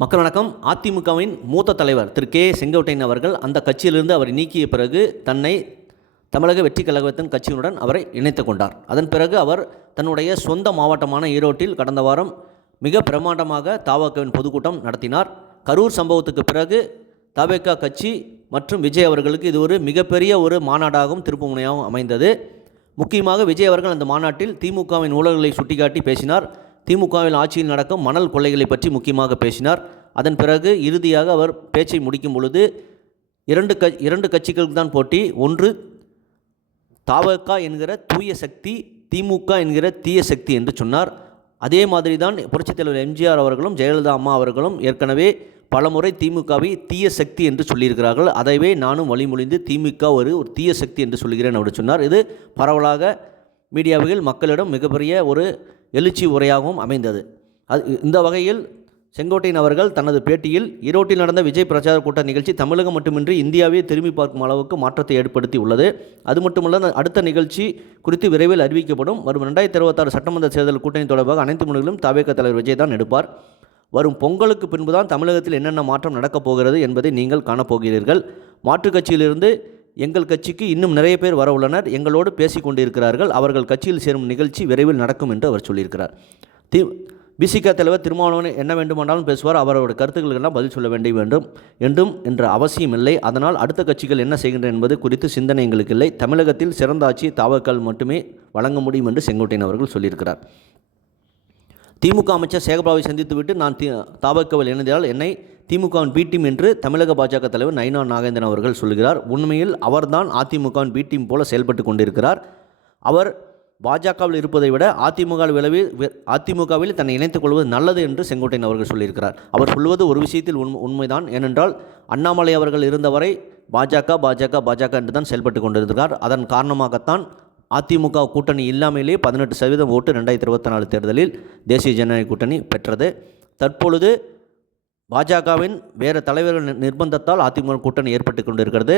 மக்கள் வணக்கம். அதிமுகவின் மூத்த தலைவர் திரு கே செங்கோட்டையன் அவர்கள் அந்த கட்சியிலிருந்து அவரை நீக்கிய பிறகு தன்னை தமிழக வெற்றி கழகத்தின் கட்சியினுடன் அவரை இணைத்து கொண்டார். அதன் பிறகு அவர் தன்னுடைய சொந்த மாவட்டமான ஈரோட்டில் கடந்த வாரம் மிக பிரமாண்டமாக தவேகாவின் பொதுக்கூட்டம் நடத்தினார். கரூர் சம்பவத்துக்கு பிறகு தவேகா கட்சி மற்றும் விஜய் அவர்களுக்கு இது ஒரு மிகப்பெரிய ஒரு மாநாடாகவும் திருப்புமுனையாகவும் அமைந்தது. முக்கியமாக விஜய் அவர்கள் அந்த மாநாட்டில் திமுகவின் ஊழல்களை சுட்டிக்காட்டி பேசினார். திமுகவில் ஆட்சியில் நடக்கும் மணல் கொள்ளைகளை பற்றி முக்கியமாக பேசினார். அதன் பிறகு இறுதியாக அவர் பேச்சை முடிக்கும் பொழுது இரண்டு கட்சிகளுக்கு தான் போட்டி. ஒன்று தவேகா என்கிற தூய சக்தி, திமுக என்கிற தீய சக்தி என்று சொன்னார். அதே மாதிரி தான் புரட்சித் தலைவர் எம்ஜிஆர் அவர்களும் ஜெயலலிதா அம்மா அவர்களும் ஏற்கனவே பலமுறை திமுகவை தீய சக்தி என்று சொல்லியிருக்கிறார்கள். அதைவே நானும் வழிமொழிந்து திமுக ஒரு தீய சக்தி என்று சொல்கிறேன் அவர் சொன்னார். இது பரவலாக மீடியாவில் மக்களிடம் மிகப்பெரிய ஒரு எழுச்சி உரையாகவும் அமைந்தது. இந்த வகையில் செங்கோட்டையன் அவர்கள் தனது பேட்டியில் ஈரோட்டில் நடந்த விஜய் பிரச்சார கூட்ட நிகழ்ச்சி தமிழகம் மட்டுமின்றி இந்தியாவே திரும்பி பார்க்கும் அளவுக்கு மாற்றத்தை ஏற்படுத்தி உள்ளது. அது மட்டுமல்ல, அடுத்த நிகழ்ச்சி குறித்து விரைவில் அறிவிக்கப்படும். வரும் 2026 சட்டமன்ற தேர்தல் கூட்டணி தொடர்பாக அனைத்து முடிவுகளும் தவேகா தலைவர் விஜய் தான் எடுப்பார். வரும் பொங்கலுக்கு பின்புதான் தமிழகத்தில் என்னென்ன மாற்றம் நடக்கப் போகிறது என்பதை நீங்கள் காணப்போகிறீர்கள். மாற்றுக் கட்சியிலிருந்து எங்கள் கட்சிக்கு இன்னும் நிறைய பேர் வர உள்ளனர். எங்களோடு பேசிக் கொண்டிருக்கிறார்கள். அவர்கள் கட்சியில் சேரும் நிகழ்ச்சி விரைவில் நடக்கும் என்று அவர் சொல்லியிருக்கிறார். பிசிக தலைவர் திருமாவளவன் என்ன வேண்டுமானாலும் பேசுவார். அவரோட கருத்துக்களுக்கெல்லாம் பதில் சொல்ல வேண்டும் என்ற அவசியம் இல்லை. அதனால் அடுத்த கட்சிகள் என்ன செய்கின்றன என்பது குறித்து சிந்தனை எங்களுக்கு இல்லை. தமிழகத்தில் சிறந்த ஆட்சி தவேகா மட்டுமே வழங்க முடியும் என்று செங்கோட்டையன் அவர்கள் சொல்லியிருக்கிறார். திமுக அமைச்சர் சேகர்பாபுவை சந்தித்துவிட்டு நான் தவேகாவில் இணைந்தால் என்னை திமுகவின் பி டீம் என்று தமிழக பாஜக தலைவர் நயினா நாகேந்திரன் அவர்கள் சொல்கிறார். உண்மையில் அவர்தான் அதிமுகவின் பி டீம் போல செயல்பட்டு கொண்டிருக்கிறார். அவர் பாஜகவில் இருப்பதை விட அதிமுகவில் தன்னை இணைத்துக் கொள்வது நல்லது என்று செங்கோட்டையன் அவர்கள் சொல்லியிருக்கிறார். அவர் சொல்வது ஒரு விஷயத்தில் உண்மைதான். ஏனென்றால் அண்ணாமலை அவர்கள் இருந்தவரை பாஜக என்று தான் செயல்பட்டு கொண்டிருக்கிறார். அதன் காரணமாகத்தான் அதிமுக கூட்டணி இல்லாமலேயே 18% ஓட்டு 2024 தேர்தலில் தேசிய ஜனநாயக கூட்டணி பெற்றது. தற்பொழுது பாஜகவின் வேறு தலைவர்கள் நிர்பந்தத்தால் அதிமுக கூட்டணி ஏற்பட்டு கொண்டிருக்கிறது.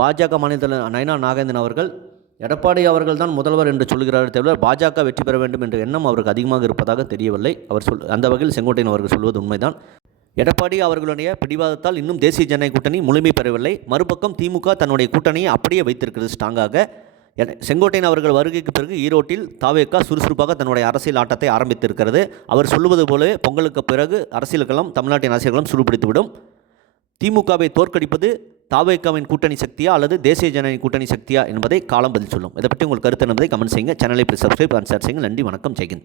பாஜக மாநில தலைவர் நயினா நாகேந்திரன் அவர்கள் எடப்பாடி அவர்கள் தான் முதல்வர் என்று சொல்கிறார் தவிர பாஜக வெற்றி பெற வேண்டும் என்ற எண்ணம் அவருக்கு அதிகமாக இருப்பதாக தெரியவில்லை. அந்த வகையில் செங்கோட்டையன் அவர்கள் சொல்வது உண்மைதான். எடப்பாடி அவர்களுடைய பிடிவாதத்தால் இன்னும் தேசிய ஜனநாயக கூட்டணி முழுமை பெறவில்லை. மறுபக்கம் திமுக தன்னுடைய கூட்டணியை அப்படியே வைத்திருக்கிறது ஸ்ட்ராங்காக. செங்கோட்டையன் அவர்கள் வருகைக்கு பிறகு ஈரோட்டில் தவேகா சுறுசுறுப்பாக தன்னுடைய அரசியல் ஆட்டத்தை ஆரம்பித்திருக்கிறது. அவர் சொல்லுவது போலவே பொங்கலுக்கு பிறகு அரசியல் களம் தமிழ்நாட்டின் அரசியல் களம் சுடுபிடித்துவிடும். திமுகவை தோற்கடிப்பது தவேகாவின் கூட்டணி சக்தியா அல்லது தேசிய ஜனநாயக கூட்டணி சக்தியா என்பதை காலம் பதில் சொல்லும். இதை பற்றி உங்கள் கருத்து என்பதை கமெண்ட் செய்யுங்க. சேனலை சப்ஸ்கிரைப் அண்ட் ஷேர் செய்யுங்கள். நன்றி, வணக்கம், ஜெய்ஹிந்த்.